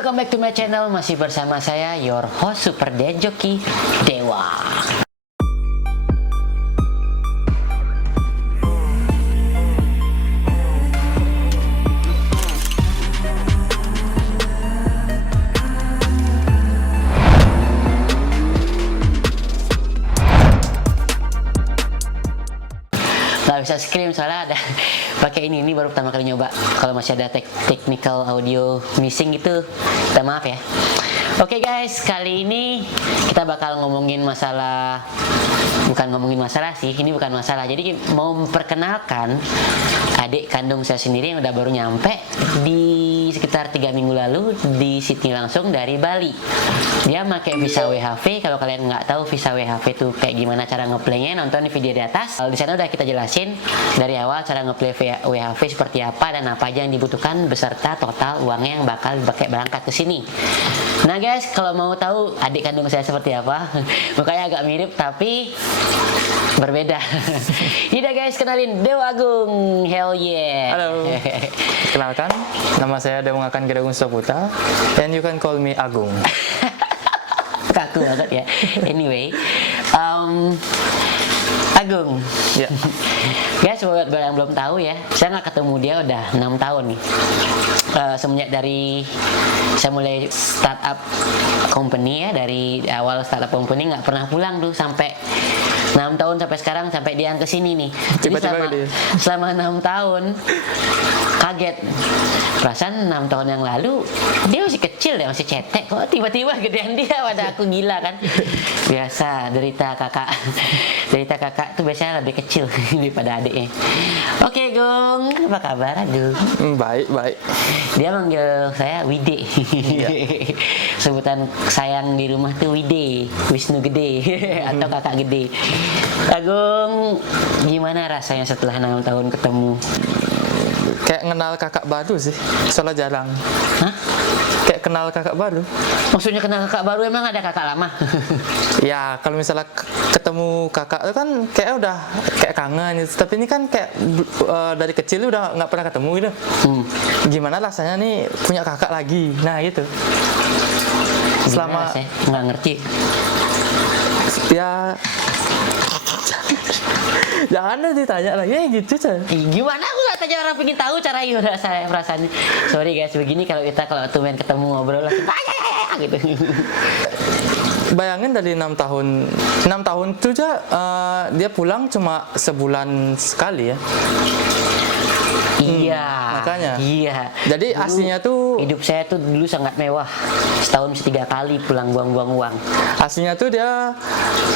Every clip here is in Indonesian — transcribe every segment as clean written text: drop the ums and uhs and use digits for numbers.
Welcome back to my channel. Masih bersama saya, your host Super Joki Dewa. Nggak bisa scream soalnya ada pakai ini baru pertama kali nyoba. Kalau masih ada technical audio missing gitu, kita maaf ya. Oke guys, kali ini kita bakal ngomongin masalah, bukan ngomongin masalah sih, ini bukan masalah. Jadi mau memperkenalkan adik kandung saya sendiri yang udah baru nyampe di sekitar 3 minggu lalu di Sydney langsung dari Bali. Dia pakai visa WHV. Kalau kalian nggak tahu visa WHV itu kayak gimana cara ngeplaynya, nonton di video di atas. Di sana udah kita jelasin dari awal cara ngeplay WHV seperti apa dan apa aja yang dibutuhkan beserta total uangnya yang bakal dipakai berangkat ke sini. Nah guys, kalau mau tahu adik kandung saya seperti apa, mukanya agak mirip tapi berbeda. Yaudah guys, kenalin Dewa Agung. Hell yeah. Halo. Kenalkan, nama saya Dewa Agung Saputra, and you can call me Agung. Kaku banget ya. Anyway, Agung. Ya. Guys, buat yang belum tahu ya, saya nggak ketemu dia udah 6 tahun nih. Semenjak dari saya mulai startup company ya, dari awal startup company nggak pernah pulang tuh sampai 6 tahun sampai sekarang, sampai dia yang kesini nih. Jadi selama 6 tahun kaget. Perasaan 6 tahun yang lalu dia masih kecil ya, masih cetek. Kok tiba-tiba gedean dia pada aku, gila kan. Biasa derita kakak tuh biasanya lebih kecil daripada adiknya. Oke Gung, apa kabar Agung? Baik. Dia manggil saya Wide. Iya. Sebutan sayang di rumah tuh Wide, Wisnu Gede atau kakak gede. Agung, gimana rasanya setelah 6 tahun ketemu? Kayak kenal kakak baru sih, soalnya jarang. Hah? Kayak kenal kakak baru. Maksudnya kenal kakak baru, emang ada kakak lama? Ya, kalau misalnya ketemu kakak itu kan kayak udah kayak kangen gitu. Tapi ini kan kayak dari kecil udah nggak pernah ketemu gitu. Gimana rasanya nih punya kakak lagi? Nah gitu. Selama nggak ngerti. Ya. Jangan ditanya lagi gitu kan. Gimana aku nggak tanya, orang pengen tahu cara gimana saya perasaannya. Sorry guys, begini kalau tuh main ketemu ngobrol langsung gitu. Bayangin dari 6 tahun itu aja dia pulang cuma sebulan sekali ya. Iya. Makanya. Iya. Jadi dulu, aslinya tuh hidup saya tuh dulu sangat mewah. Setahun mesti 3 kali pulang buang-buang uang. Aslinya tuh dia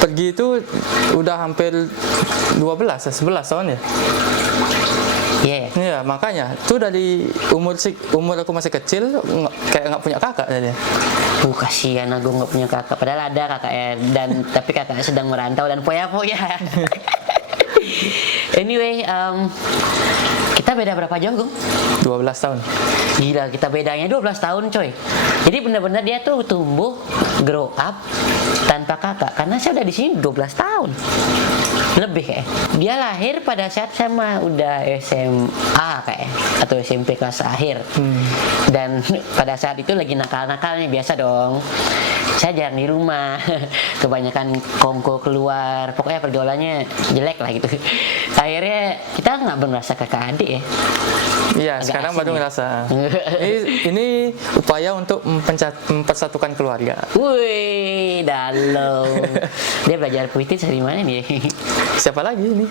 pergi itu udah hampir 11 tahun ya. Iya. Iya, makanya tuh dari umur aku masih kecil kayak nggak punya kakak jadi. Kasihan aku nggak punya kakak. Padahal ada kakaknya, tapi kakaknya sedang merantau dan poya-poya. Anyway, kita beda berapa jauh, Gung? 12 tahun. Gila, kita bedanya 12 tahun, coy. Jadi benar-benar dia tuh tumbuh, grow up tanpa kakak. Karena saya udah di sini 12 tahun. Lebih kayak. Dia lahir pada saat saya udah SMA kayak, atau SMP kelas akhir. Dan pada saat itu lagi nakal-nakalnya, biasa dong. Saya jarang di rumah. Kebanyakan kongko keluar. Pokoknya pergaulannya jelek lah gitu. Akhirnya kita nggak merasa kakak adik ya. Iya, sekarang baru ngerasa. Ini upaya untuk mempersatukan keluarga. Wih, dalam. Dia belajar puitis dari mana nih? Siapa lagi ini?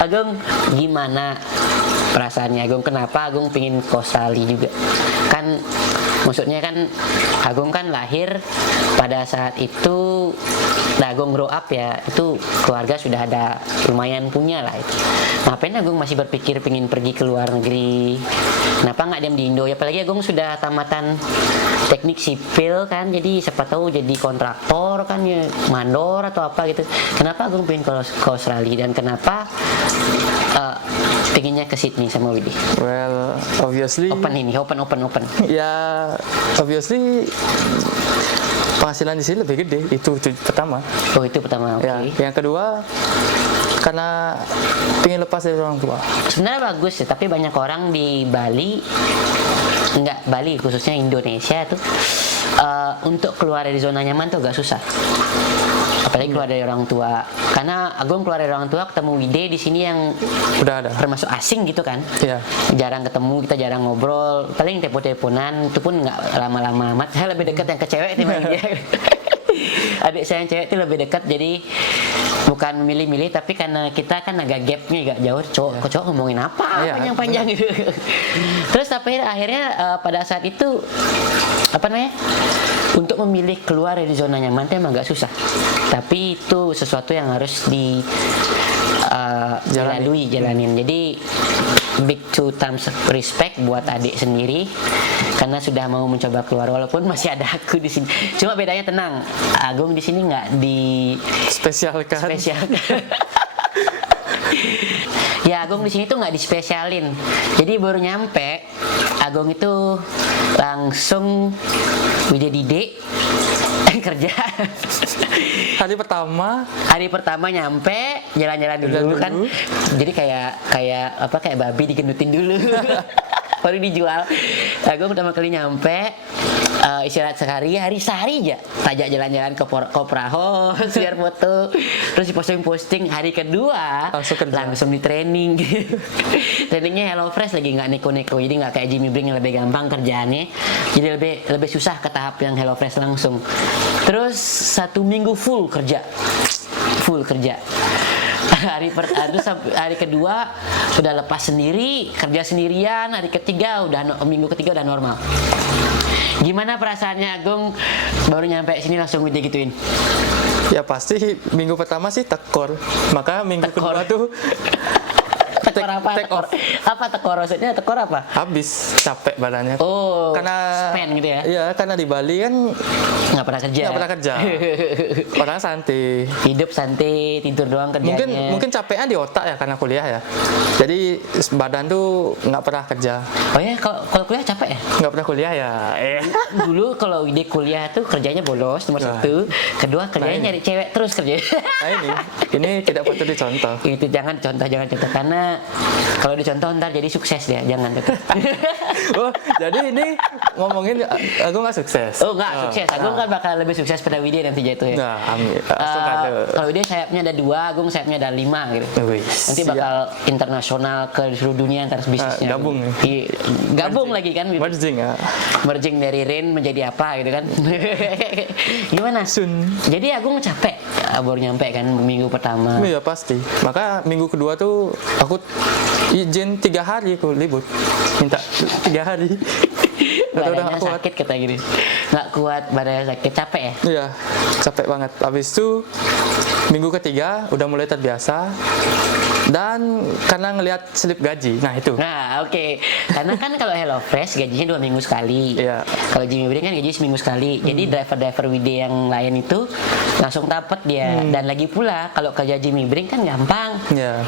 Agung, gimana perasaannya Agung? Kenapa Agung pingin ke Australia juga? Kan maksudnya kan Agung kan lahir pada saat itu, Agung grow up ya, itu keluarga sudah ada lumayan punya lah itu. Ngapain Agung masih berpikir pingin pergi ke luar negeri? Kenapa nggak diam di Indo? Ya, apalagi Agung sudah tamatan teknik sipil kan, jadi siapa tahu jadi kontraktor kan ya, mandor atau apa gitu. Kenapa Agung pengen ke Australia dan kenapa pengennya ke Sydney sama Widi? Well, obviously. Open. Ya, obviously penghasilan di sini lebih gede, itu pertama. Oh, itu pertama. Oke. Ya, yang kedua karena pengen lepas dari orang tua. Sebenarnya bagus ya, tapi banyak orang di Bali enggak Bali khususnya Indonesia tuh untuk keluar dari zona nyaman tuh agak susah. Apalagi keluar dari orang tua. Karena Agung keluar dari orang tua ketemu Wide di sini yang Udah ada. termasuk asing gitu kan. Iya. Jarang ketemu, kita jarang ngobrol. Paling telepon-teleponan itu pun nggak lama-lama amat. Saya lebih dekat yang ke cewek dibanding dia. Adik saya yang cewek itu lebih dekat, jadi bukan milih-milih, tapi karena kita kan agak gapnya agak jauh. Cowok ngomongin apa Iya, panjang-panjang gitu. Terus tapi akhirnya pada saat itu apa namanya, untuk memilih keluar dari zona nyaman itu emang agak susah, tapi itu sesuatu yang harus jalanin. Jadi big two times respect buat adik sendiri karena sudah mau mencoba keluar, walaupun masih ada aku di sini. Cuma bedanya tenang, Agung di sini nggak di Spesialkan. Ya, Agung di sini tuh nggak dispesialin. Jadi baru nyampe, Agung itu langsung udah dide kerja. Hari pertama Nyampe jalan-jalan dulu kan. Jadi kayak babi digendutin dulu. Baru dijual. Agung pertama kali nyampe istirahat sehari aja, tajak jalan-jalan ke Kopraho, share foto, terus posting. Hari kedua langsung di training. Trainingnya HelloFresh lagi, nggak neko-neko, jadi nggak kayak Jimmy Brink yang lebih gampang kerjaannya, jadi lebih susah ke tahap yang HelloFresh langsung. Terus 1 minggu full kerja. Hari kedua sudah lepas sendiri, kerja sendirian. Minggu ketiga udah normal. Gimana perasaannya Agung baru nyampe sini langsung digituin? Ya pasti minggu pertama sih tekor, maka minggu kedua tuh Tekor apa? take off. Apa tekor? Maksudnya tekor apa? Habis capek badannya. Oh, karena spend gitu ya? Iya, karena di Bali kan nggak pernah kerja. Orang santai. Hidup santai, tidur doang kerjanya. Mungkin capeknya di otak ya karena kuliah ya. Jadi badan tuh nggak pernah kerja. Oh ya, kalau kuliah capek ya? Nggak pernah kuliah ya. Dulu kalau ide kuliah tuh kerjanya bolos nomor 1, kedua kerjanya nyari cewek terus kerja. Nah ini tidak patut dicontoh. Itu jangan contoh karena kalau dicontoh ntar jadi sukses dia, jangan. Oh, jadi ini ngomongin aku nggak sukses. Oh, nggak sukses. Agung kan bakal lebih sukses pada Widya nanti jatuh ya. Nah, amin. Kalau Widya sayapnya ada 2, Agung sayapnya ada 5 gitu. Nanti bakal internasional ke seluruh dunia antar bisnisnya. Gabung. Gabung lagi kan gitu. Merging dari Rain menjadi apa gitu kan. Gimana? Jadi Agung capek baru nyampe kan minggu pertama. Iya pasti. Maka minggu kedua tuh aku izin 3 hari aku libur. Minta 3 hari. Badannya sakit kata gini. Nggak kuat, badannya sakit, capek ya? Iya, capek banget. Habis itu minggu ketiga udah mulai terbiasa. Dan karena ngelihat slip gaji, nah itu. Nah oke. Karena kan kalau HelloFresh gajinya 2 minggu sekali. Iya. Kalau Jimmy Brink kan gaji seminggu sekali. Jadi driver Widya yang lain itu langsung dapat dia. Dan lagi pula kalau kerja Jimmy Brink kan gampang. Iya.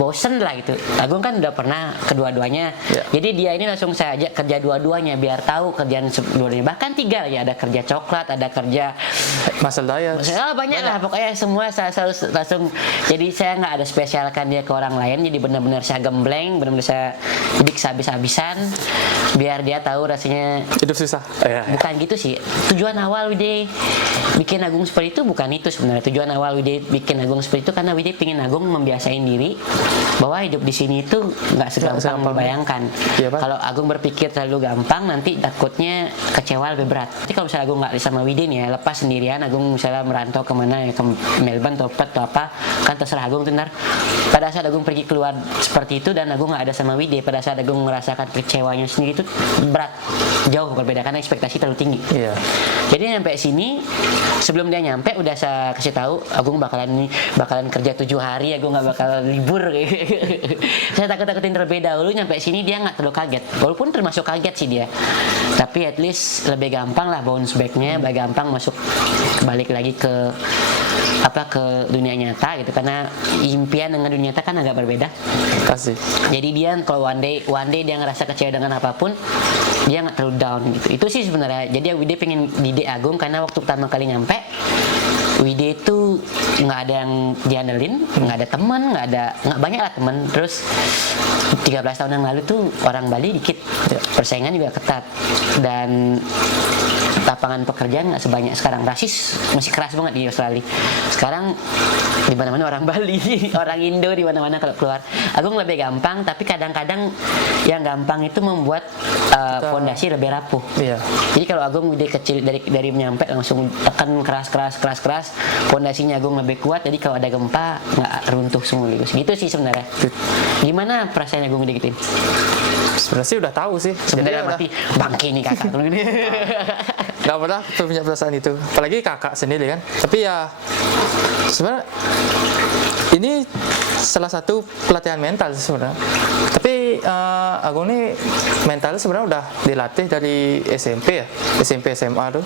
Bosen lah gitu. Agung kan udah pernah kedua-duanya. Iya. Jadi dia ini langsung saya ajak kerja dua-duanya biar tahu kerjaan dua-duanya. Bahkan 3 lagi, ada kerja coklat, ada kerja Muscle diet. banyak lah pokoknya semua saya langsung. Jadi saya nggak ada spesialkan dia ke orang lain, jadi benar-benar saya gembleng, benar-benar saya didik habis-habisan biar dia tahu rasanya hidup susah. Bukan gitu sih. Tujuan awal Widya bikin Agung seperti itu bukan itu sebenarnya. Tujuan awal Widya bikin Agung seperti itu karena Widya pingin Agung membiasain diri bahwa hidup di sini itu nggak segampang membayangkan. Iya, kalau Agung berpikir terlalu gampang, nanti takutnya kecewa lebih berat. Jadi kalau misalnya Agung nggak sama Widya nih ya, lepas sendirian, Agung misalnya merantau kemana ya, ke Melbourne atau Perth atau apa, kan terserah Agung tuh ntar. Pada saat Agung pergi keluar seperti itu dan Agung nggak ada sama Widya, pada saat Agung merasakan kecewanya sendiri itu berat, jauh berbeda karena ekspektasi terlalu tinggi. Iya. Jadi nyampe sini, sebelum dia nyampe udah saya kasih tahu Agung bakalan kerja 7 hari, Agung nggak bakal libur. Saya takutin terlebih dahulu. Nyampe sini dia nggak terlalu kaget, walaupun termasuk kaget sih dia, tapi at least lebih gampang lah bounce backnya, lebih gampang balik lagi ke dunia nyata gitu, karena impian dengan dunia nyata kan agak berbeda. Pasti. Jadi dia kalau one day dia ngerasa kecewa dengan apapun, dia nggak terlalu down gitu. Itu sih sebenarnya. Jadi Widya pengen didik Agung karena waktu pertama kali nyampe Widi itu nggak ada yang diandelin, nggak ada teman, nggak banyak lah teman. Terus 13 tahun yang lalu tuh orang Bali dikit, persaingan juga ketat, dan lapangan pekerjaan nggak sebanyak sekarang. Rasis masih keras banget di Australia. Sekarang di mana-mana orang Bali, orang Indo di mana-mana kalau keluar. Agung lebih gampang, tapi kadang-kadang yang gampang itu membuat fondasi lebih rapuh. Iya. Jadi kalau Agung ide kecil dari nyampe langsung tekan keras, fondasinya Agung lebih kuat. Jadi kalau ada gempa nggak runtuh semua gitu sih sebenarnya. Gimana perasaan Agung ide gituin? Sebenarnya sih udah tahu sih. Sebenarnya Jadi mati bangke nih kakak. nggak pernah punya perasaan itu, apalagi kakak sendiri kan. Tapi ya sebenarnya ini salah satu pelatihan mental sih sebenarnya. Tapi aku nih mentalnya sebenarnya udah dilatih dari SMP ya, SMP SMA tuh.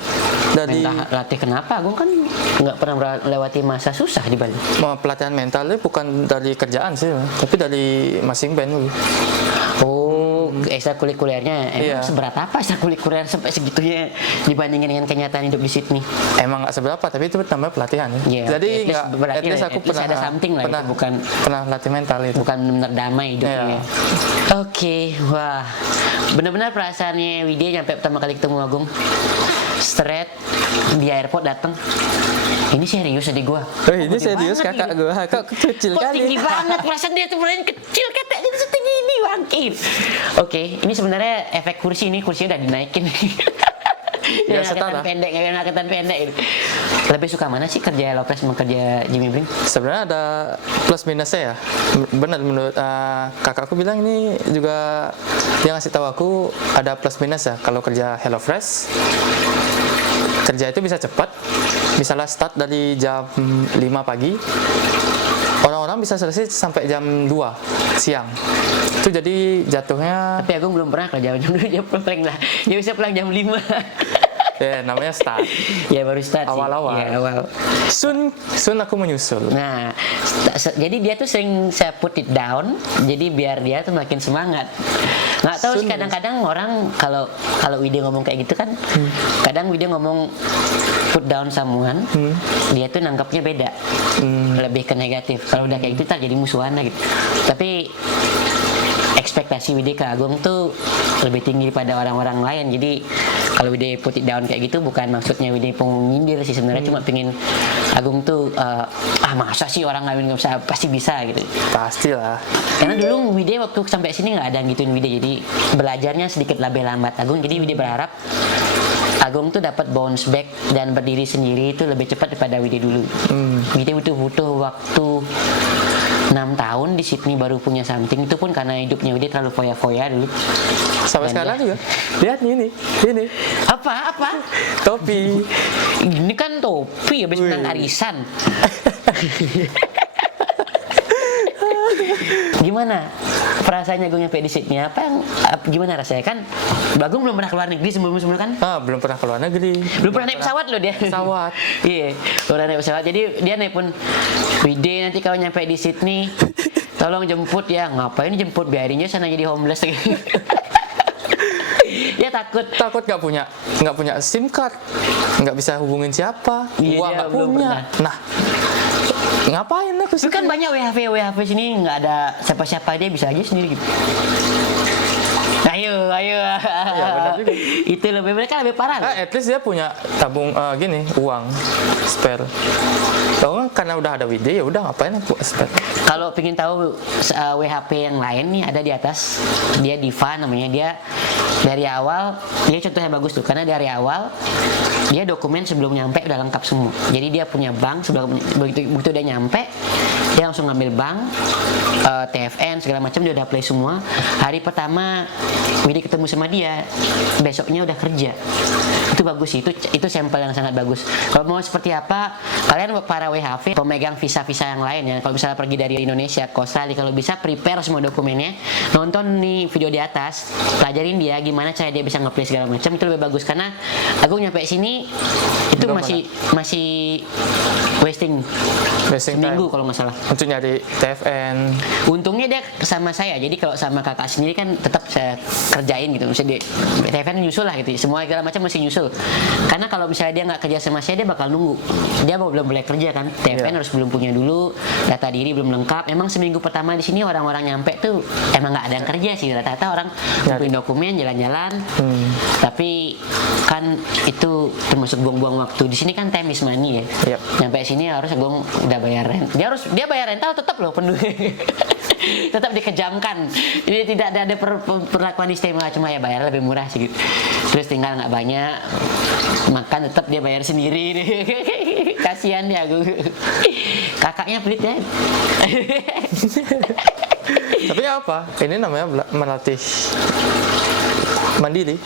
Dari Latih kenapa? Agung kan nggak pernah melewati masa susah di Bali. pelatihan mentalnya bukan dari kerjaan sih, tapi dari masing band dulu. Oh, ekstrakurikulernya emang Iya. seberat apa ekstrakurikuler sampai segitunya dibandingin dengan kenyataan hidup di Sydney? Emang nggak seberapa, tapi itu namanya pelatihan ya. Iya, Jadi at least nggak, berarti at least aku at least pernah ada something lah, pernah, itu pernah latih mental itu. bukan benar damai hidupnya. Iya. Oke, wah, benar-benar perasaannya Widya nyampe pertama kali ketemu Agung, straight di airport datang. Ini serius jadi gua. Oh, ini Gede serius banget kakak ini. gua, kok kecil Kok kali. tinggi banget, perasaan dia tuh beneran kecil, katanya setinggi ini bangkit. Oke, ini sebenarnya efek kursi, ini kursinya udah dinaikin. Ya, Yang setara. pendek, yang angkatan pendek ini. Lebih suka mana sih kerja Lopez sama kerja Jimmy Brink? Sebenarnya ada plus minusnya ya. Benar menurut kakakku bilang ini juga dia ngasih tahu aku ada plus minus ya. Kalau kerja HelloFresh, kerja itu bisa cepat. Misalnya start dari jam 5 pagi, orang-orang bisa selesai sampai jam 2 siang. Itu jadi jatuhnya Tapi Agung belum pernah kerja jam 2, dia pulang lah. Dia bisa pulang jam 5. ya namanya start. Ya baru start sih. Awal-awal. Ya, awal. Soon aku menyusul. Nah, jadi dia tuh sering saya put it down, jadi biar dia tuh makin semangat. Nggak tahu sih, kadang-kadang orang kalau Widya ngomong kayak gitu kan, kadang Widya ngomong put down someone, dia tuh nangkapnya beda, lebih ke negatif. Kalau udah kayak gitu tak jadi musuhan lah gitu. Tapi ekspektasi Widya ke Agung tuh lebih tinggi daripada orang-orang lain. Jadi kalau Widya put it down kayak gitu bukan maksudnya Widya pengen nyindir sih sebenarnya, cuma pengen Agung tuh masa sih orang lain nggak bisa, pasti bisa gitu. Pastilah. Karena dulu Widya waktu sampai sini nggak ada yang gituin Widya, jadi belajarnya sedikit lebih lambat Agung. Jadi Widya berharap Agung tuh dapat bounce back dan berdiri sendiri itu lebih cepat daripada Widya dulu. Widya butuh waktu 6 tahun di Sydney baru punya something. Itu pun karena hidupnya Widya terlalu foya-foya dulu. Sampai Dan sekarang dia- juga. Lihat nih, ini Apa? topi. Ini kan topi habis menang Wih. arisan. Gimana perasaannya Agung nyampe di Sydney? Gimana rasanya kan? Agung belum pernah keluar negeri sebelum kan? Belum pernah keluar negeri. Belum pernah naik pesawat loh dia. Pesawat. Iya, belum pernah naik pesawat. Jadi dia nelpon, Widya nanti kalau nyampe di Sydney, tolong jemput ya. Ngapain jemput, biarinnya sana jadi homeless. Dia takut. Takut nggak punya SIM card, nggak bisa hubungin siapa, Iya, uang dia nggak belum punya. pernah. Nah, ngapain aku Tapi kan banyak WHV sini nggak ada siapa-siapa, dia bisa aja sendiri gitu. Ayo. benar juga. Itu mereka lebih parah. Loh. At least dia punya tabung uang spare. Tahu kan karena udah ada Widya ya udah ngapain aku spare. Kalau pengen tahu WHP yang lain nih ada di atas, dia Diva namanya. Dia dari awal, dia contohnya bagus tuh karena dari awal dia dokumen sebelum nyampe udah lengkap semua. Jadi dia punya bank, sebelum begitu dia nyampe dia langsung ngambil bank, TFN segala macam dia udah apply semua. Hari pertama Widya ketemu sama dia, besoknya udah kerja. Itu bagus sih, itu sampel yang sangat bagus. Kalau mau seperti apa, kalian para WHV pemegang visa-visa yang lain ya, kalau misalnya pergi dari Indonesia ke Australia, kalau bisa prepare semua dokumennya, nonton nih video di atas, pelajarin dia gimana cara dia bisa nge-play segala macam, itu lebih bagus. Karena aku nyampe sini itu Belum masih wasting seminggu time kalau nggak salah. untuk nyari TFN. Untungnya dia sama saya, jadi kalau sama kakak sendiri kan tetap saya kerjain kerjain gitu, misalnya TVN nyusul lah gitu, semua segala macam mesti nyusul. Karena kalau misalnya dia nggak kerja sama saya, dia bakal nunggu. Dia belum boleh kerja kan, TVN harus belum punya dulu, data diri belum lengkap. Emang seminggu pertama di sini orang-orang nyampe tuh emang nggak ada yang kerja sih, rata-rata orang ngumpulin dokumen, jalan-jalan. Tapi kan itu termasuk buang-buang waktu. Di sini kan time is money ya. Nyampe sini harus Agung udah bayar rent. Dia bayar rental tetap loh penuh. Tetap dikejamkan. Jadi tidak ada perlakuan istimewa, cuma ya bayar lebih murah sih gitu. Terus tinggal nggak banyak makan, tetap dia bayar sendiri. Kasihan dia aku. Kakaknya pelit ya. Tapi apa? Ini namanya melatih mandiri.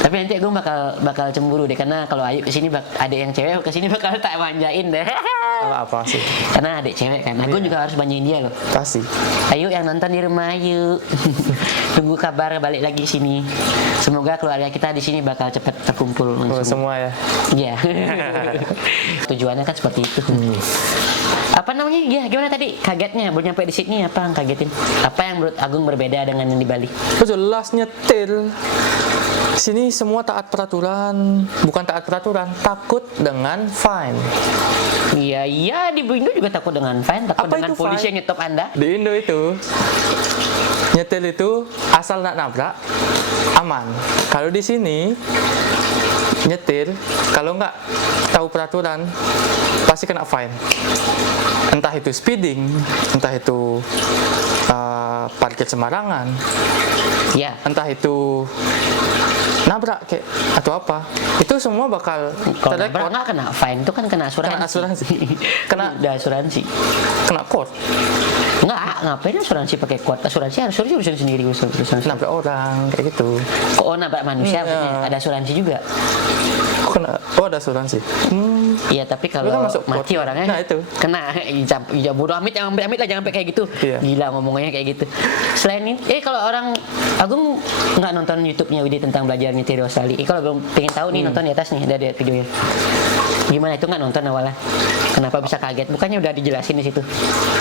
Tapi nanti gue bakal cemburu deh, karena kalau Ayu kesini ada yang cewek kesini bakal tak manjain deh. Apa sih? Karena adik cewek kan, aku juga harus banyain dia loh. Pasti. Ayu yang nonton di rumah, yuk. Tunggu kabar balik lagi sini. Semoga keluarga kita di sini bakal cepet terkumpul. Semua ya. Iya. Tujuannya kan seperti itu. Apa namanya? Ya, gimana tadi? Kagetnya baru nyampe di sini, apa yang kagetin? Apa yang menurut Agung berbeda dengan yang di Bali? Jelas nyetir. Sini semua taat peraturan, bukan taat peraturan, takut dengan fine. Iya, di Indo juga takut dengan fine, takut Apa dengan itu polisi fine? yang nyetop Anda. Di Indo itu nyetir itu asal nggak nabrak aman. Kalau di sini nyetir kalau nggak tahu peraturan pasti kena fine. Entah itu speeding, entah itu parkir sembarangan, Ya. entah itu nabrak kayak atau apa, itu semua bakal Kalau nabrak terrekod, nggak kena fine, itu kan kena asuransi. kena asuransi, kena Udah asuransi. kena court, Enggak, ngapain asuransi pakai kuat? Asuransi urusan sendiri, urusan. nabrak orang kayak gitu. Oh, nabrak manusia, maksudnya. Ada asuransi juga. Kok kena? Oh, ada asuransi. Iya, tapi kalau kan masuk mati court. orangnya Nah, itu. kena. Ya bodoh amit, jangan amit lah, jangan sampai kayak gitu. Iya. Gila ngomongnya kayak gitu. Selain itu, kalau orang Agung nggak nonton YouTube-nya Widi tentang belajar nyetir di Australia. Kalau belum pengen tahu nih, nonton di atas nih, ada videonya. Gimana itu nggak nonton awalnya? Kenapa bisa kaget? Bukannya udah dijelasin di situ?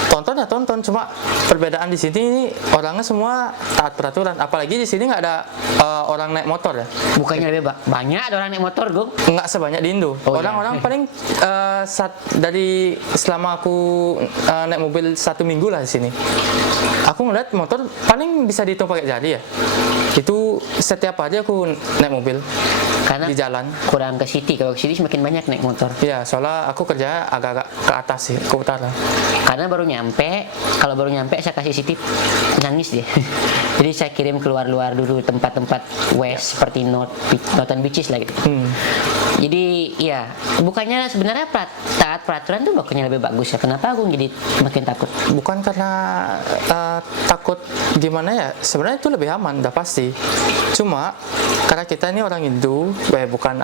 Tonton ya tonton, cuma perbedaan di sini orangnya semua taat peraturan. Apalagi di sini nggak ada orang naik motor ya. Bukannya lebih banyak ada orang naik motor, Gung? Nggak sebanyak di Indo. Oh, Orang-orang iya. paling dari selama aku naik mobil 1 minggu lah di sini. Aku ngeliat motor paling bisa dihitung pakai jari ya. Itu setiap hari aku naik mobil Karena di jalan. kurang ke city. Kalau ke city semakin banyak naik motor. Iya, soalnya aku kerja agak-agak ke atas sih, ke utara. Karena baru nyampe, kalau baru nyampe saya kasih Siti nangis dia. Jadi saya kirim keluar-luar dulu tempat-tempat west seperti Northern Beaches lah gitu. Jadi ya, bukannya sebenarnya taat peraturan tuh bukannya lebih bagus ya? Kenapa aku jadi makin takut? Bukan karena takut gimana ya, sebenarnya itu lebih aman, udah pasti. Cuma karena kita ini orang Hindu,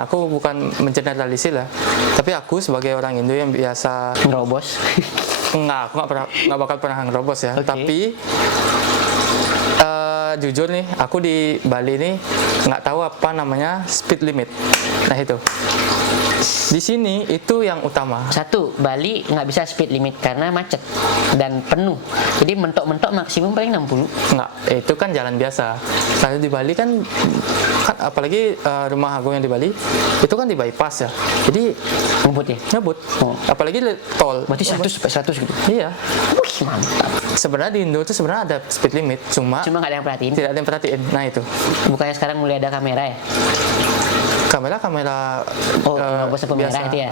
aku bukan mengeneralisir lah, tapi aku sebagai orang Hindu yang biasa Ngerobos. aku nggak bakal pernah ngerobos ya. Oke. Tapi jujur nih, aku di Bali nih nggak tahu apa namanya speed limit. Nah itu di sini itu yang utama. Satu, Bali nggak bisa speed limit karena macet dan penuh. Jadi mentok-mentok maksimum paling 60. Nggak, itu kan jalan biasa. Kalau di Bali kan apalagi rumah Agung yang di Bali itu kan di bypass ya. Jadi Ngebut ya? ngebut. Oh. Apalagi tol. Berarti 100 sampai 100 gitu. Iya. Wih, mantap. Sebenarnya di Indo itu sebenarnya ada speed limit, cuma Cuma nggak ada yang perhatiin. tidak ada yang perhatiin. Nah itu Bukannya sekarang mulai ada kamera ya? kamera Oh, nggak usah pemerah biasa. itu ya?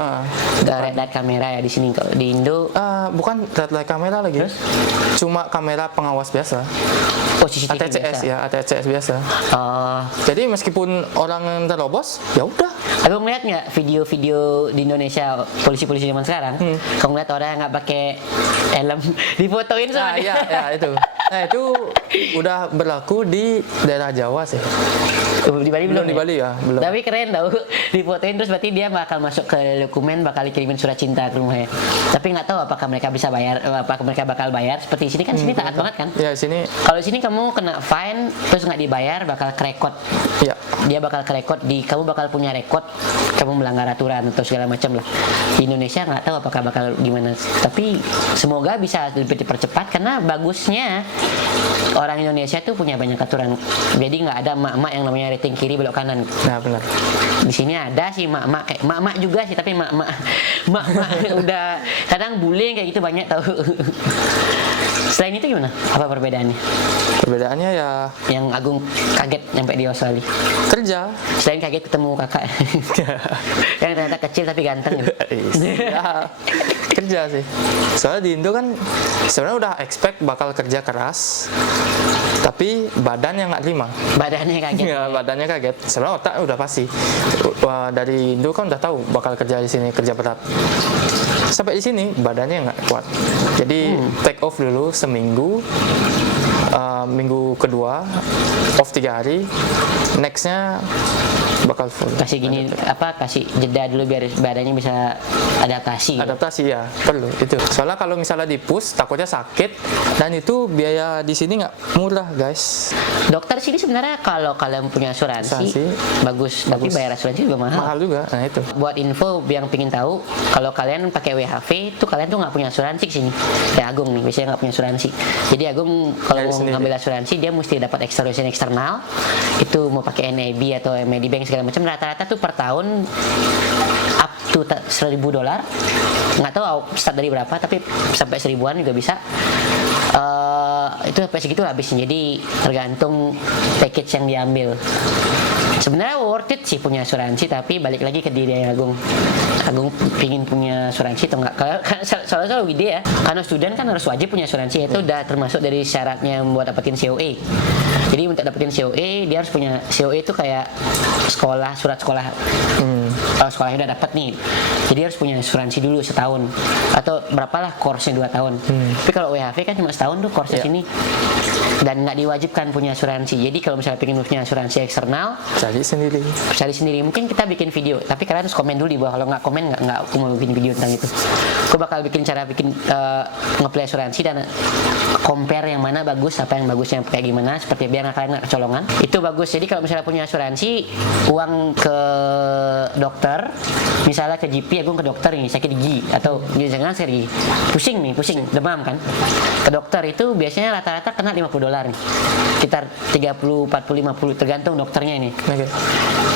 Nggak red light kamera ya di sini. Kalau di Indo, Bukan red light kamera lagi. Terus? Cuma kamera pengawas biasa. oh CCTV ATCS biasa. ya, ATCS biasa. Oh, Jadi meskipun orang yang terobos, ya udah. aku ngeliat nggak video-video di Indonesia polisi-polisi zaman sekarang? Kamu ngeliat orang yang nggak pakai helm difotoin Nah, sama dia. ya itu. Nah, itu udah berlaku di daerah Jawa sih. Di Bali belum, Di ya? Bali ya, belum. Tapi keren tau, difotoin terus berarti dia bakal masuk ke dokumen, bakal dikirimin surat cinta ke rumahnya. Tapi nggak tahu apakah mereka bisa bayar, apakah mereka bakal bayar. Seperti di sini kan, sini taat banget kan? Ya, sini Kalau di sini kamu kena fine terus nggak dibayar, bakal kerekod. ya. Dia bakal kerekod kamu bakal punya rekod kamu melanggar aturan atau segala macam lah. Di Indonesia nggak tahu apakah bakal gimana. Tapi semoga bisa lebih dipercepat karena bagusnya orang Indonesia tuh punya banyak aturan. Jadi nggak ada mak-mak yang namanya rating kiri belok kanan. Nah, benar. Di sini ada sih mak-mak kayak mak-mak juga sih, tapi mak-mak udah kadang bullying kayak gitu banyak tahu. Selain itu gimana? Apa perbedaannya? Perbedaannya ya Yang Agung kaget nyampe di Australia. kerja. Selain kaget ketemu kakak yang ternyata kecil tapi ganteng gitu. Ya, kerja sih. Soalnya di Indo kan sebenarnya udah expect bakal kerja keras, tapi badannya nggak terima. Badannya kaget. Ya, badannya kaget. Sebenarnya otak udah pasti. Wah, dari Indo kan udah tahu bakal kerja di sini, kerja berat. Sampai di sini badannya nggak kuat. Jadi take off dulu seminggu. Minggu kedua off 3 hari. Nextnya bakal full. Kasih gini kasih jeda dulu biar badannya bisa adaptasi. Adaptasi ya perlu itu. Soalnya kalau misalnya di push takutnya sakit, dan itu biaya di sini nggak murah guys. Dokter sini sebenarnya kalau kalian punya asuransi bagus, tapi bayar asuransi juga mahal. Mahal juga. Nah itu. Buat info yang pingin tahu, kalau kalian pakai WHV itu kalian tuh nggak punya asuransi sini. Ya Agung nih biasanya nggak punya asuransi. Jadi Agung kalau mau ngambil asuransi dia mesti dapat extraordinary eksternal. Itu mau pakai NAB atau Medibank segala macam, rata-rata tuh per tahun up to $1,000. Nggak tahu start dari berapa, tapi sampai 1.000-an juga bisa. Itu sampai segitu habisnya. Jadi tergantung package yang diambil. Sebenarnya worth it sih punya asuransi, tapi balik lagi ke diri Agung. Agung pingin punya asuransi atau enggak? Soalnya kalau ide ya, karena student kan harus wajib punya asuransi, itu udah termasuk dari syaratnya buat dapetin COE. Jadi untuk dapetin COE dia harus punya COE itu kayak sekolah, surat sekolah. Sekolahnya udah dapat nih, jadi harus punya asuransi dulu setahun atau berapalah course-nya 2 tahun. Tapi kalau WHV kan cuma setahun tuh course-nya sini, dan nggak diwajibkan punya asuransi. Jadi kalau misalnya pengen punya asuransi eksternal, Cari sendiri. Mungkin kita bikin video, tapi kalian harus komen dulu di bawah. Kalau nggak komen nggak aku mau bikin video tentang itu. Aku bakal bikin cara ngeplay asuransi dan compare yang mana bagus, apa yang bagusnya kayak gimana, seperti biar kalian nggak kecolongan. Itu bagus. Jadi kalau misalnya punya asuransi, uang ke dokter, misalnya ke GP, Agung ke dokter nih sakit gigi atau jangan seri pusing demam kan, ke dokter itu biasanya rata-rata kena $50 nih, sekitar 30, 40, 50 tergantung dokternya ini. Okay.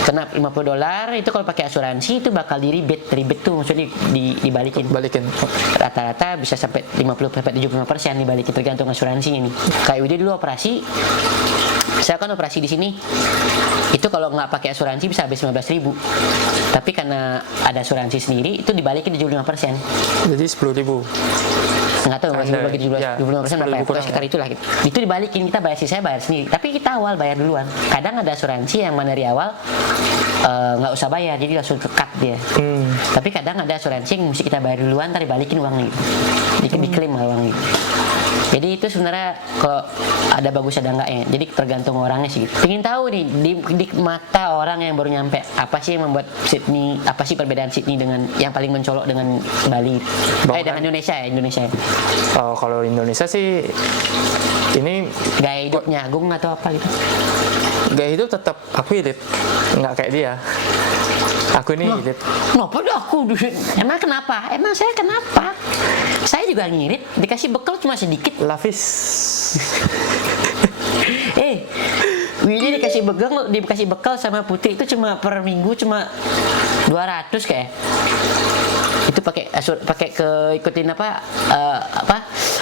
Kena $50 itu kalau pakai asuransi itu bakal ribet tuh, maksudnya dibalikin. Rata-rata bisa sampai 50-75% dibalikin tergantung asuransinya nih. Kayak udah dulu operasi, saya kan operasi di sini itu kalau nggak pakai asuransi bisa habis 15.000, tapi karena ada asuransi sendiri itu dibalikin 75%. Jadi 10.000. Nggak tahu masih bagi 75% berapa ya, sekitar itulah gitu. Itu dibalikin, kita bayar, saya bayar sendiri, tapi kita awal bayar duluan. Kadang ada asuransi yang mana dari awal nggak usah bayar, jadi langsung ke cut dia. Tapi kadang ada asuransi yang mesti kita bayar duluan, ntar dibalikin uangnya gitu, diklaim uangnya gitu. Jadi itu sebenarnya kalau ada bagus ada enggak ya, jadi tergantung orangnya sih gitu. Pengen tahu nih di mata orang yang baru nyampe, apa sih yang membuat Sydney, apa sih perbedaan Sydney dengan yang paling mencolok dengan Bali, dengan Indonesia ya. Kalau Indonesia sih ini gaya hidupnya Agung atau apa gitu. Gaya hidup tetap aku irit, nggak kayak dia. Aku ini irit. Kenapa dah aku? Emang kenapa? Emang saya kenapa? Saya juga ngirit, dikasih bekal cuma sedikit. Lavis. Willy dikasih bekal sama Putri itu cuma per minggu cuma 200 kayak. Itu pakai ikutin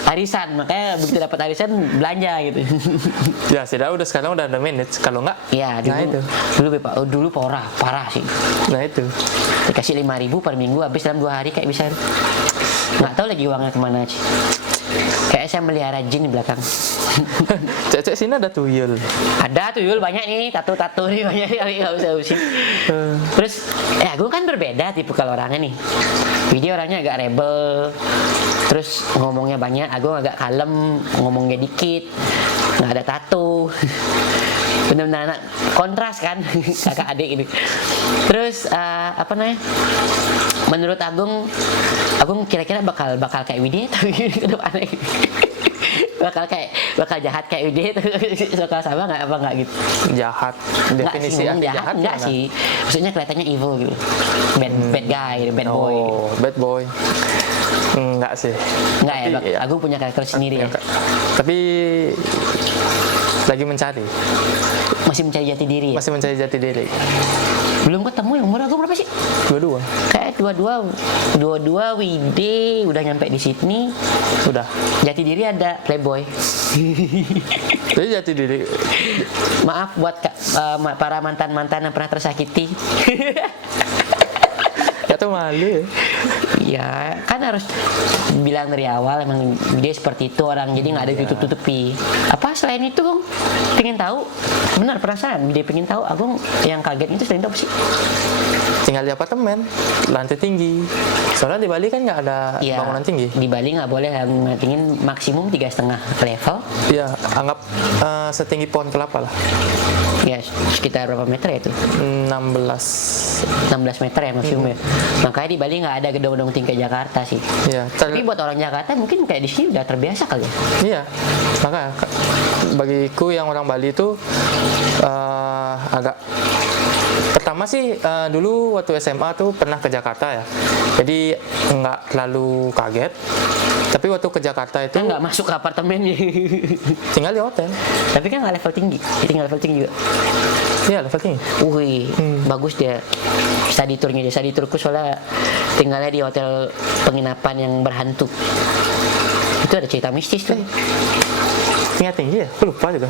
arisan, makanya begitu dapat arisan belanja gitu. Ya udah sekarang udah ada manage, kalau enggak ya dulu parah sih. Nah itu dikasih 5.000 per minggu, habis dalam 2 hari kayak bisa. Nggak tahu lagi uangnya kemana sih. Kayak saya melihara jin di belakang. Cek sini ada tuyul. Ada tuyul banyak nih, tato nih banyak kali, nggak usah usik. Terus gue kan berbeda tipe kalau orangnya nih. Video orangnya agak rebel, terus ngomongnya banyak. Aku agak kalem, ngomongnya dikit, nggak ada tato. Benar-benar anak kontras kan, kakak adik ini. Terus menurut Agung kira-kira bakal kayak Widya tapi ke depannya bakal jahat kayak Widya itu bakal sama nggak gitu? Jahat, definisi jahat enggak sih, maksudnya kelihatannya evil gitu, bad guy, bad boy. Bad boy. Enggak sih. Enggak ya, Bang? iya. Agung punya karakter sendiri ya. Tapi lagi mencari, Masih mencari jati diri ya. masih mencari jati diri. Belum ketemu yang umur Agung berapa sih? Dua-dua. Kayak dua Widi udah nyampe di Sydney. Sudah. Jati diri ada Playboy. Jadi jati diri. Maaf buat para mantan-mantan yang pernah tersakiti. Ya tuh malu ya. Ya kan harus bilang dari awal emang dia seperti itu orang, jadi nggak ada tutup-tutupi. Apa selain itu Bang? Pengen tahu? Benar penasaran, dia pengen tahu. Agung yang kaget itu selain itu apa sih? Tinggal di apartemen, lantai tinggi. Soalnya di Bali kan nggak ada Ya, bangunan tinggi. di Bali nggak boleh tinggi maksimum 3,5 level. Iya, anggap setinggi pohon kelapa lah. Ya sekitar berapa meter ya itu? 16 meter ya maksimum ya. Makanya di Bali nggak ada gedung-gedung tinggi kayak Jakarta sih. Iya, Tapi buat orang Jakarta mungkin kayak di sini udah terbiasa kali ya. iya. Maka bagiku yang orang Bali itu agak pertama sih dulu waktu SMA tuh pernah ke Jakarta ya. Jadi nggak terlalu kaget. Tapi waktu ke Jakarta itu Kan nggak masuk ke apartemennya. tinggal di hotel. Tapi kan nggak level tinggi, tinggal level tinggi juga. Iya, level tinggi. Wih, bagus dia. Study tournya dia, study tourku soalnya tinggalnya di hotel penginapan yang berhantu. Itu ada cerita mistis tuh. Tingkat tinggi ya? Aku lupa juga.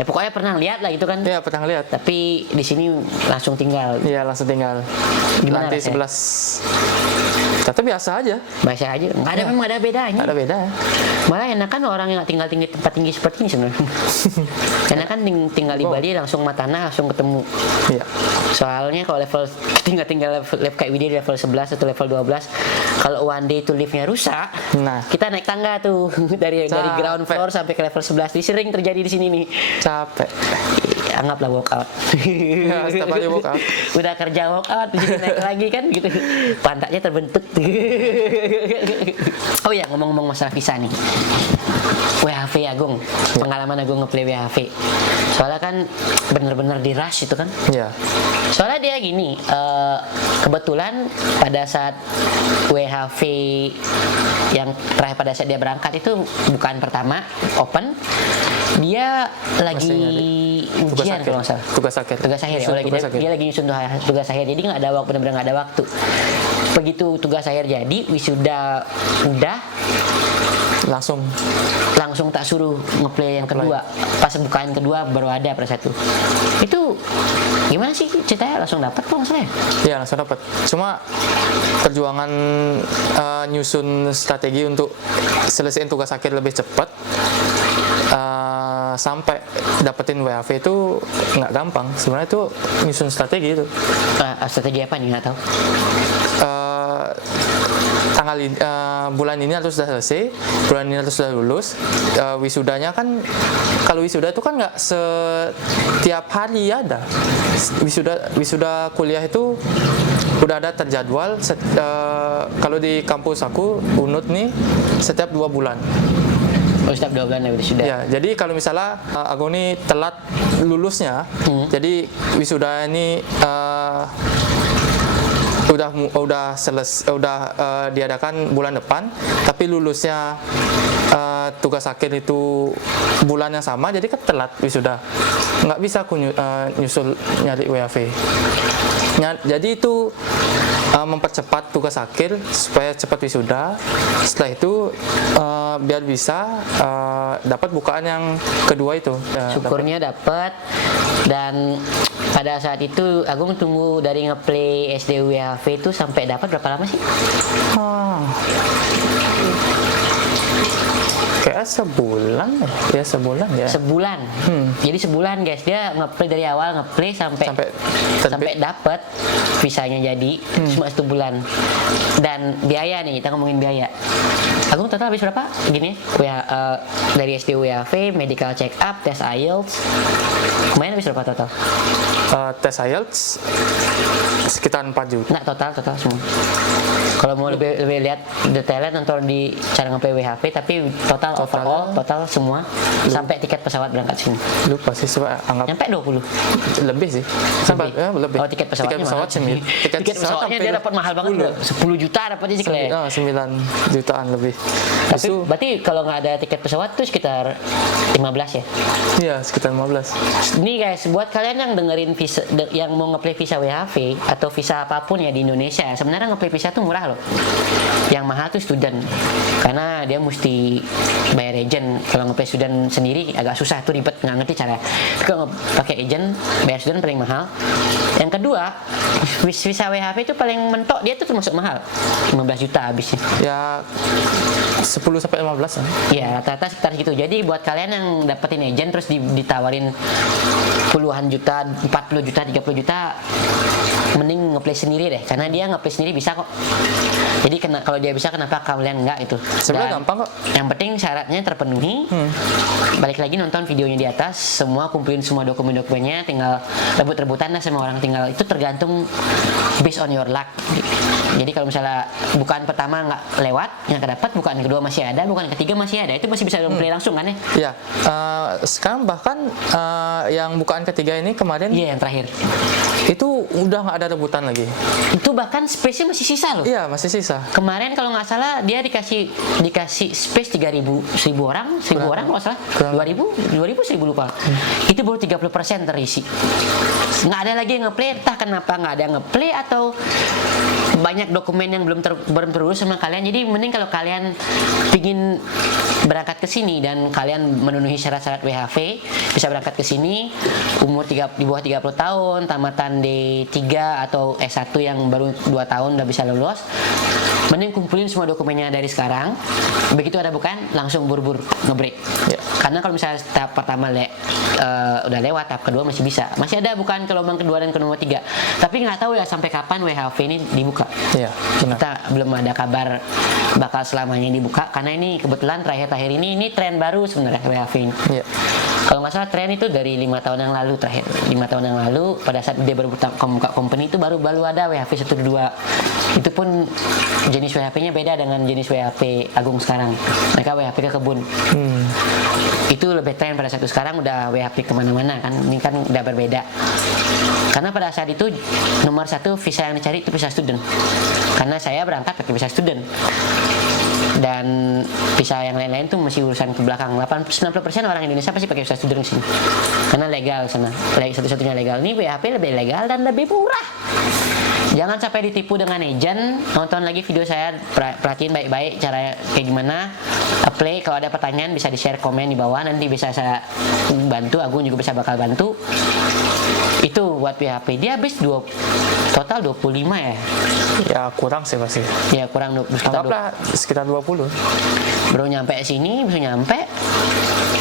Ya pokoknya pernah lihat lah gitu kan. Iya, pernah lihat. Tapi di sini langsung tinggal. Iya, langsung tinggal. Gimana Lantai rasanya? 11. Tapi biasa aja. Biasa aja, nggak ada memang ada bedanya. Ada beda ya. Malah enakan orang yang nggak tinggal tinggi tempat tinggi seperti ini sebenarnya. Enakan tinggal di Bali langsung Matana langsung ketemu. Iya. Soalnya kalau tinggal level kayak Widi level 11 atau level 12, kalau one day itu liftnya rusak, Nah, kita naik tangga tuh dari ground floor sampai ke level 11. Ini sering terjadi di sini nih. capek. Anggaplah walkout. Ya, setiap kali walkout. Udah kerja walkout, jadi naik lagi kan gitu. Pantatnya terbentuk. Oh ya, ngomong-ngomong masalah visa nih. WHV Agung, pengalaman Agung ngeplay WHV. Soalnya kan bener-bener di rush itu kan. Iya. Soalnya dia gini, kebetulan pada saat WHV yang terakhir pada saat dia berangkat itu bukan pertama open, dia lagi Tugas ujian akhir. kalau nggak salah. Tugas akhir. Tugas akhir ya, Nyusun lagi tugas akhir. dia lagi nyusun tugas akhir, jadi nggak ada waktu, benar-benar nggak ada waktu. Begitu tugas akhir jadi, wisuda udah, langsung tak suruh ngeplay yang kedua. Pas bukaan kedua baru ada pada satu. Itu gimana sih ceritanya, langsung dapat kok nggak salah ya? Iya, langsung dapat. Cuma perjuangan nyusun strategi untuk selesaiin tugas akhir lebih cepat sampai dapetin WHV itu nggak gampang. Sebenarnya itu nyusun strategi itu. Strategi apa nih, nggak tahu. Bulan ini harus sudah selesai, bulan ini harus sudah lulus. Wisudanya kan, kalau wisuda itu kan nggak setiap hari ada. Wisuda kuliah itu udah ada terjadwal. Kalau di kampus aku UNUD nih setiap 2 bulan. Oh, setiap 2 bulan ya wisuda. Ya, jadi kalau misalnya aku nih telat lulusnya, jadi wisuda ini udah diadakan bulan depan, tapi lulusnya tugas akhir itu bulan yang sama, jadi kan telat wisuda. Nggak bisa aku nyusul nyari WHV. Jadi itu mempercepat tugas akhir supaya cepat wisuda. Setelah itu biar bisa dapat bukaan yang kedua itu. Syukurnya dapat. Dan pada saat itu Agung tunggu dari ngeplay SD WHV itu sampai dapat berapa lama sih? Kayak sebulan ya, sebulan ya. Sebulan. Jadi sebulan guys, dia ngeplay dari awal ngeplay sampai dapat visanya jadi cuma 1 bulan. Dan biaya nih, kita ngomongin biaya. Agung total habis berapa? Gini ya, dari SD WHV, medical check up, tes IELTS, Kemarin habis berapa total? Tes IELTS sekitar 4 juta. Nggak, total semua. Kalau mau lebih lihat detailnya nonton di cara ngeplay WHP, tapi total overall total semua sampai tiket pesawat berangkat sini. Lupa sih, coba anggap Nyampe 20. lebih sih. Sampai lebih. Oh, tiket pesawatnya pesawat mahal. Tiket pesawatnya dia dapat mahal banget loh. 10 juta dapatnya sih kayak. 9 jutaan lebih. Tapi berarti kalau nggak ada tiket pesawat tuh sekitar 15 ya? Iya, sekitar 15. Nih guys, buat kalian yang dengerin visa, yang mau ngeplay visa WHV atau visa apapun ya di Indonesia, sebenarnya ngeplay visa tuh murah loh. Yang mahal tuh student, karena dia mesti bayar agent. Kalau ngeplay student sendiri agak susah tuh, ribet, nggak ngerti cara. Tapi kalau pakai agent, bayar student paling mahal. Yang kedua, visa WHV itu paling mentok, dia tuh termasuk mahal, 15 juta habisnya. Ya 10 sampai 15 ya. Iya, rata-rata sekitar gitu. Jadi buat kalian yang dapetin agent terus ditawarin puluhan juta, 40 juta, 30 juta, mending ngeplay sendiri deh, karena dia ngeplay sendiri bisa kok. Jadi kalau dia bisa, kenapa kalian enggak itu? Sebenarnya gampang kok. Yang penting syaratnya terpenuhi. Balik lagi nonton videonya di atas, semua kumpulin semua dokumen-dokumennya, tinggal rebut-rebutan lah sama orang, tinggal itu tergantung based on your luck. Jadi kalau misalnya bukaan pertama nggak lewat, yang kedapat bukaan kedua masih ada, bukaan ketiga masih ada, itu masih bisa play langsung kan ya? Iya. Sekarang bahkan yang bukaan ketiga ini kemarin, Iya, yang terakhir. itu udah nggak ada rebutan lagi. Itu bahkan space-nya masih sisa loh. Iya, masih sisa. Kemarin kalau nggak salah dia dikasih space 1000 orang kalau nggak salah. 2000 lupa. Itu baru 30% terisi. Nggak ada lagi yang ngeplay, entah kenapa nggak ada yang ngeplay atau banyak dokumen yang belum terurus sama kalian. Jadi mending kalau kalian pingin berangkat ke sini dan kalian memenuhi syarat-syarat WHV, bisa berangkat ke sini umur di bawah 30 tahun, tamatan D3 atau S1 yang baru 2 tahun udah bisa lulus. Mending kumpulin semua dokumennya dari sekarang. Begitu ada bukaan, langsung buru-buru ngebreak. Ya. Karena kalau misalnya tahap pertama udah lewat, tahap kedua masih bisa. Masih ada bukaan gelombang kedua dan gelombang 3. Tapi nggak tahu ya sampai kapan WHV ini dibuka. Iya, benar. Kita belum ada kabar bakal selamanya dibuka, karena ini kebetulan terakhir ini tren baru sebenarnya WHV ini. Iya. Kalau nggak salah tren itu dari 5 tahun yang lalu terakhir. 5 tahun yang lalu pada saat dia baru buka company itu baru ada WHV 1-2. Itu pun jenis WHP-nya beda dengan jenis WHP Agung sekarang. Mereka WHP ke kebun. Itu lebih tren pada saat itu. Sekarang udah WHP kemana-mana kan. Ini kan udah berbeda. Karena pada saat itu nomor 1 visa yang dicari itu visa student. Karena saya berangkat pakai visa student. Dan visa yang lain-lain tuh masih urusan ke belakang. 90% orang Indonesia pasti pakai visa student sini. Karena legal sana. Satu-satunya legal. Ini WHP lebih legal dan lebih murah. Jangan sampai ditipu dengan agent. Nonton lagi video saya, perhatiin baik-baik cara kayak gimana apply. Kalau ada pertanyaan bisa di-share komen di bawah, nanti bisa saya bantu. Agung juga bisa bakal bantu. Itu buat WHP. Dia habis total 25 ya. Ya kurang sih pasti. Ya kurang Anggaplah sekitar 20. Baru nyampe sini,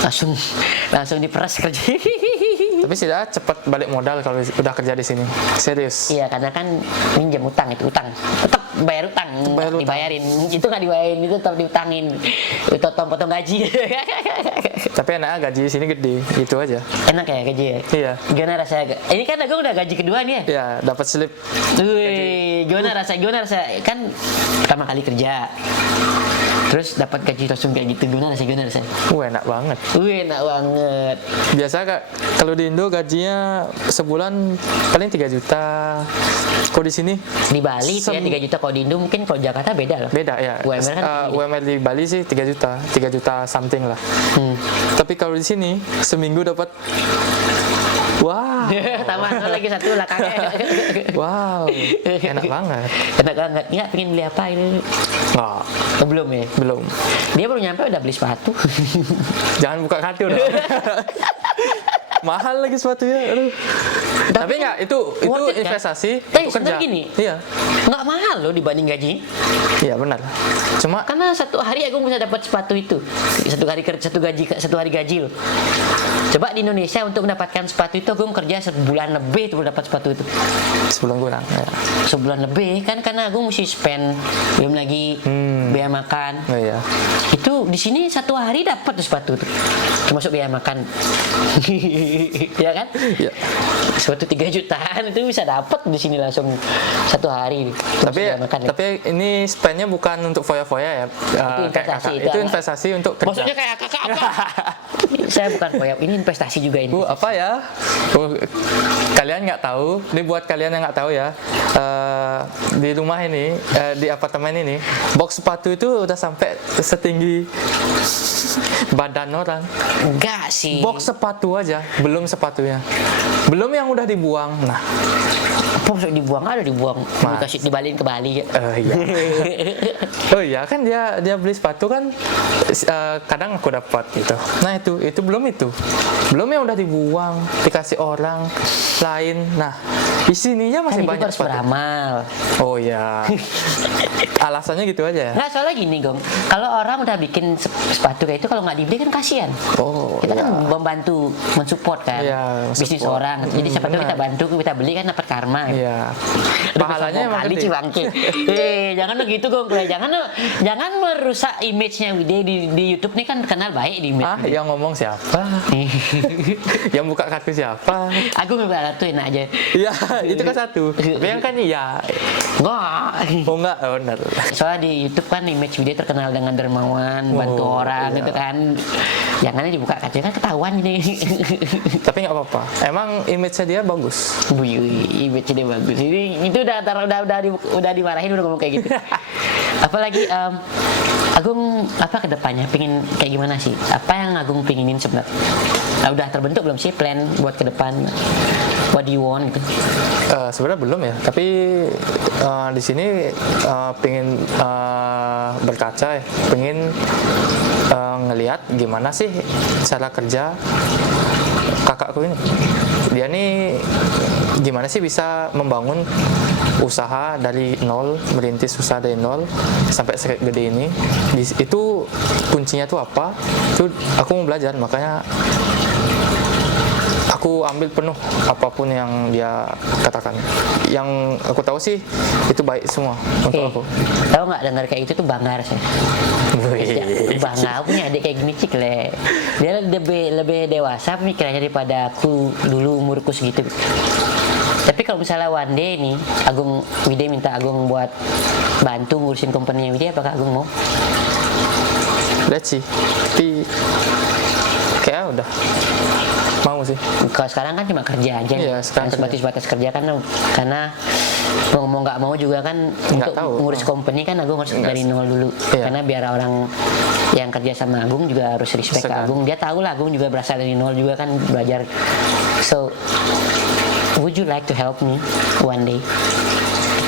langsung diperas kerja. Tapi sudah cepat balik modal kalau udah kerja di sini. Serius. Iya, karena kan minjem utang, tetap bayar utang, dibayarin. Itu nggak dibayarin, itu tetap diutangin. Itu potong gaji. Tapi enaknya gaji di sini gede, itu aja. Enak ya gaji ya? Iya. Gimana rasanya? Ini kan aku udah gaji kedua nih ya? Iya, dapat slip. Wih, gimana rasanya? Kan pertama kali kerja. Terus dapat gaji langsung kayak gitu, gimana rasanya? Enak banget. Enak banget. Biasa Kak, kalau di Indo gajinya sebulan paling 3 juta. Kalau di sini Di Bali itu ya 3 juta, kalau di Indo mungkin, kalau Jakarta beda loh. beda ya. UMR kan UMR di Bali sih 3 juta something lah. Tapi kalau di sini seminggu dapat wah. Tambah lagi satu belakangnya. Wow, enak banget. Enak banget. Nggak pengen beli apa ini? Nggak, Oh, belum ya? belum. Dia baru nyampe udah beli sepatu. Jangan buka kartu dong. Mahal lagi sepatunya. Aduh. Tapi nggak, itu worth it, kan? investasi Tapi untuk kerja. sebenarnya gini. Iya. Nggak mahal loh dibanding gaji. Iya benar. Cuma Karena satu hari aku bisa dapat sepatu itu. Satu hari gaji loh. Coba di Indonesia untuk mendapatkan sepatu itu aku kerja sebulan lebih itu dapat sepatu itu. sebulan kurang. Ya. Sebulan lebih kan, karena aku mesti spend, belum lagi biaya makan. Oh iya. Itu di sini 1 hari dapat tuh sepatu tuh, termasuk biaya makan. Ya kan? Ya. Sepatu 3 jutaan itu bisa dapat di sini langsung 1 hari. Termasuk biaya makan, ya. Tapi ini spendnya bukan untuk foya-foya ya. Kayak investasi, kakak. itu Itu apa? investasi untuk kerja. Maksudnya kayak kakak apa? Saya bukan koyok, ini investasi juga ini. Apa ya? Kalian nggak tahu. Ini buat kalian yang nggak tahu ya. Di rumah ini, di apartemen ini, box sepatu itu udah sampai setinggi badan orang. Enggak sih. Box sepatu aja, belum sepatunya. Belum yang udah dibuang. Nah, Apa maksud dibuang? Ada dibuang. Dikasih dibalikin ke Bali. iya. Oh iya kan dia beli sepatu kan kadang aku dapat gitu. Nah itu belum yang udah dibuang dikasih orang lain. Nah di sininya masih Kan banyak harus sepatu. beramal. Oh iya. Alasannya gitu aja ya. Nggak, soalnya gini Gong, kalau orang udah bikin sepatu kayak itu, kalau nggak dibeli kan kasihan. Oh Kita kan iya. membantu mensupport kan Iya, bisnis support. orang. Jadi siapa tahu benar. kita bantu, kita beli kan dapat karma. Iya. Udah Pahalanya sombong emang kali gede. sih bangke. Jangan begitu Gong. Jangan merusak image-nya Wide di YouTube nih, kan terkenal baik di image. Ah, yang ngomong siapa? Yang buka kartu siapa? Aku nggak tahu, enak aja. Iya, itu kan satu. Tapi yang kan iya. Nggak. Oh enggak, oh, benar. Soalnya di YouTube kan image Wide terkenal dengan dermawan, bantu Oh, orang iya. gitu kan. Jangan dibuka kaca kan ketahuan ini. Tapi nggak apa-apa. Emang image-nya dia bagus. Image dia bagus. Ini itu udah dimarahin udah ngomong kayak gitu. Apalagi Agung apa kedepannya pingin kayak gimana sih? Apa yang Agung pinginin sebenarnya? Udah terbentuk belum sih plan buat ke depan? What do you want gitu? Sebenarnya belum ya, tapi di sini pengen berkaca ya, pengen ngelihat gimana sih cara kerja kakakku ini. Dia nih gimana sih bisa membangun usaha dari nol, merintis usaha dari nol sampai segede ini. Itu kuncinya tuh apa? Itu aku mau belajar, makanya aku ambil penuh apapun yang dia katakan. Yang aku tahu sih itu baik semua untuk aku. Tahu nggak, dengar kayak itu tuh bangga rasanya. Bangga aku punya adik kayak gini cik le. Dia lebih dewasa pemikirannya daripada aku dulu umurku segitu. Tapi kalau misalnya one day nih Agung Wide minta Agung buat bantu ngurusin company Wide, apakah Agung mau? Lihat sih, tapi kayak udah mau sih. Kalau sekarang kan cuma kerja aja Iya, nih, sekarang sebatas kerja kan, karena mau nggak mau juga kan untuk tahu. ngurus company kan Agung harus Nggak dari sih. nol dulu. Iya. Karena biar orang yang kerja sama Agung juga harus respect ke Sekarang. Agung. Dia tahu lah Agung juga berasal dari nol juga kan, belajar. So would you like to help me one day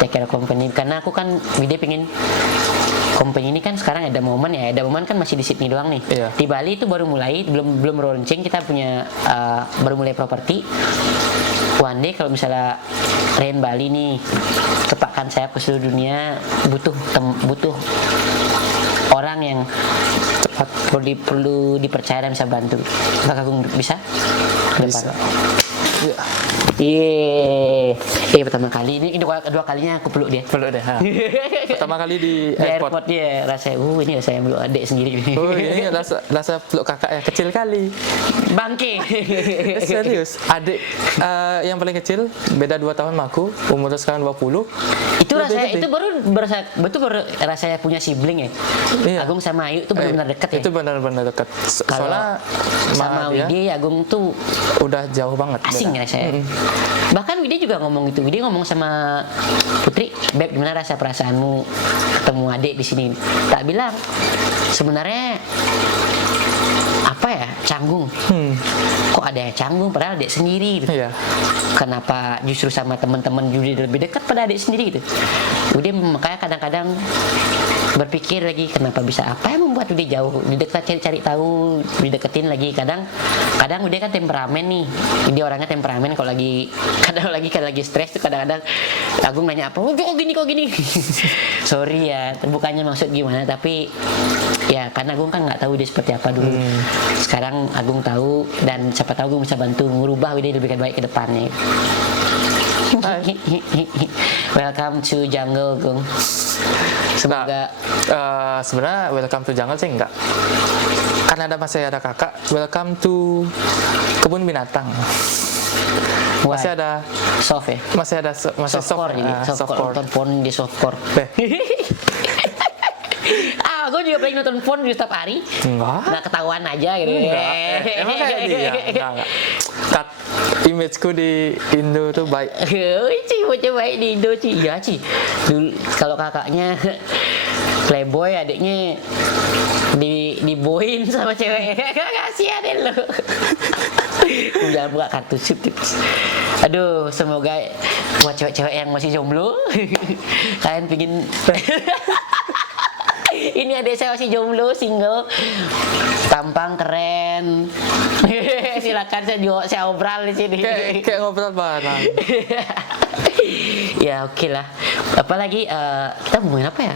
take care of company? Karena aku kan Wide pengen company ini kan sekarang ada momen kan masih di Sydney doang nih. Iya. Di Bali itu baru mulai, belum launching, kita punya baru mulai properti. One day kalau misalnya Rain Bali nih kepakkan sayap ke seluruh dunia, butuh orang yang cepat, perlu dipercaya dan bisa bantu. Apakah Agung bisa? Bisa. Ya, Iya, pertama kali ini kedua kalinya aku peluk dia. perlu deh. Ha. Pertama kali di Di airport. airport dia rasanya, ini saya peluk adik sendiri. Oh ini rasa peluk kakak ya, kecil kali. Bangke. Serius, adik yang paling kecil beda 2 tahun sama aku, umurnya sekarang 20. Itu Lebih rasanya gede. itu baru rasanya punya sibling ya. Iya. Agung sama Ayu itu benar-benar dekat ya. Itu benar-benar dekat. Kalau Soalnya sama dia Widi Agung tuh udah jauh banget. asing beda. ya saya. Bahkan Widi juga ngomong itu. Widi ngomong sama Putri, "Beb, gimana rasa perasaanmu ketemu adik di sini?" Tak bilang sebenarnya apa ya, canggung. Kok ada yang canggung padahal adik sendiri gitu. Iya. Kenapa justru sama teman-teman Yudi lebih dekat pada adik sendiri gitu. Yudi makanya kadang-kadang berpikir lagi kenapa bisa, apa yang membuat Yudi jauh, didekat cari tahu, dideketin lagi. Kadang Yudi kan temperamen nih, dia orangnya temperamen. Kalau lagi stres tuh kadang-kadang Agung nanya apa, kok gini sorry ya, bukannya maksud gimana, tapi ya karena Agung kan nggak tahu dia seperti apa dulu. Sekarang Agung tahu, dan siapa tahu Agung bisa bantu merubah Widi lebih baik ke depannya. Hai. Welcome to jungle, Gung. Semoga Sebenarnya welcome to jungle sih enggak. Karena masih ada kakak, welcome to kebun binatang. Masih ada soft ya. masih Softcore jadi softcore. Nonton phone di softcore. Gue juga paling nonton phone di setiap hari. Enggak. Nggak ketahuan aja gitu. Emang kayak dia? Enggak. Cut imageku di Indo tuh baik. Ci, mau coba di Indo, Ci. Ya, Ci. Dulu kalau kakaknya playboy, adiknya diboin sama cewek. Kasihan deh lo. Jangan buka kartu tips. Aduh, semoga buat cewek-cewek yang masih jomblo, kalian pingin ini adik saya masih jomblo, single, tampang keren. Silakan saya obral di sini. Kayak ngobrol bareng. Ya oke lah. Apalagi kita ngomongin apa ya?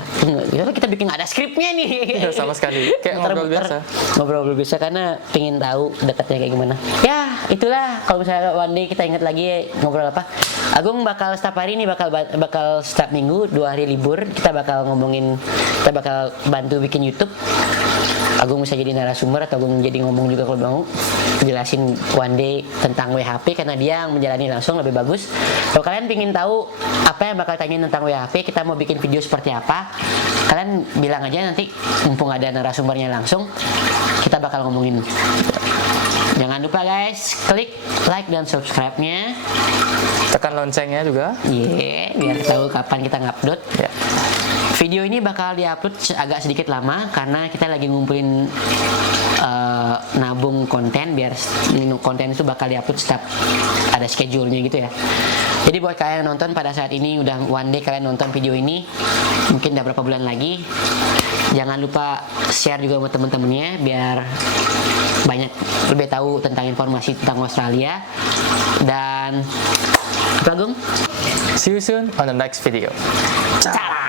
Kita bikin nggak ada skripnya nih. Ya, sama sekali. Kayak ngobrol biasa. Ngobrol biasa karena pengen tahu dekatnya kayak gimana. Ya itulah. Kalau misalnya one day kita ingat lagi ngobrol apa. Agung bakal setiap hari ini bakal setiap minggu 2 hari libur kita bakal bantu bikin YouTube. Agung bisa jadi narasumber atau Agung jadi ngomong juga kalau mau jelasin one day tentang WHP karena dia yang menjalani langsung lebih bagus. Kalau kalian ingin tahu apa yang bakal tanyain tentang WHP, kita mau bikin video seperti apa, kalian bilang aja nanti mumpung ada narasumbernya langsung kita bakal ngomongin. Jangan lupa guys, klik like dan subscribe-nya. Tekan loncengnya juga. Biar tahu kapan kita ngupload. Ya. Video ini bakal diupload agak sedikit lama karena kita lagi ngumpulin nabung konten biar konten itu bakal diupload setiap ada schedule-nya gitu ya. Jadi buat kalian yang nonton pada saat ini udah one day kalian nonton video ini, mungkin udah berapa bulan lagi, jangan lupa share juga sama temen-temennya biar banyak lebih tahu tentang informasi tentang Australia. Dan apa Gung? See you soon on the next video. Ciao.